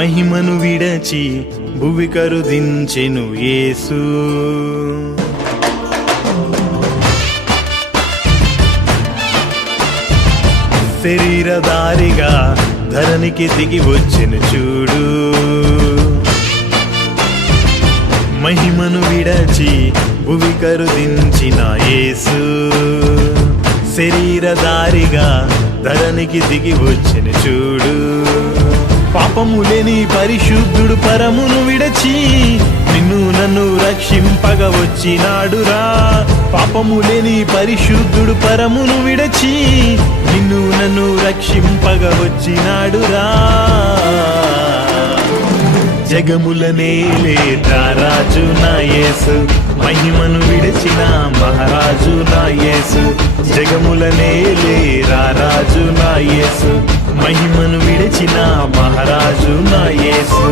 మహిమను విడచి భువి కరుదించెను యేసు. శరీరధారిగా ధరణికి దిగి వచ్చెను చూడు. మహిమను విడచి భువి కరుదించిన యేసు శరీరధారిగా ధరణికి దిగి వచ్చెను చూడు. పాపము లేని పరిశుద్ధుడు పరమును విడచి నిన్ను నన్ను రక్షింపగ వచ్చినాడురా. పాపము లేని పరిశుద్ధుడు పరమును విడచి నిన్ను నన్ను రక్షింపగ వచ్చినాడురా. జగముల నేలే రారాజు నా యేసు, మహిమను విడిచిన మహారాజు నా యేసు. జగముల నేలే రారాజు నా యేసు, మహిమను విడిచిన మహారాజు నా యేసు.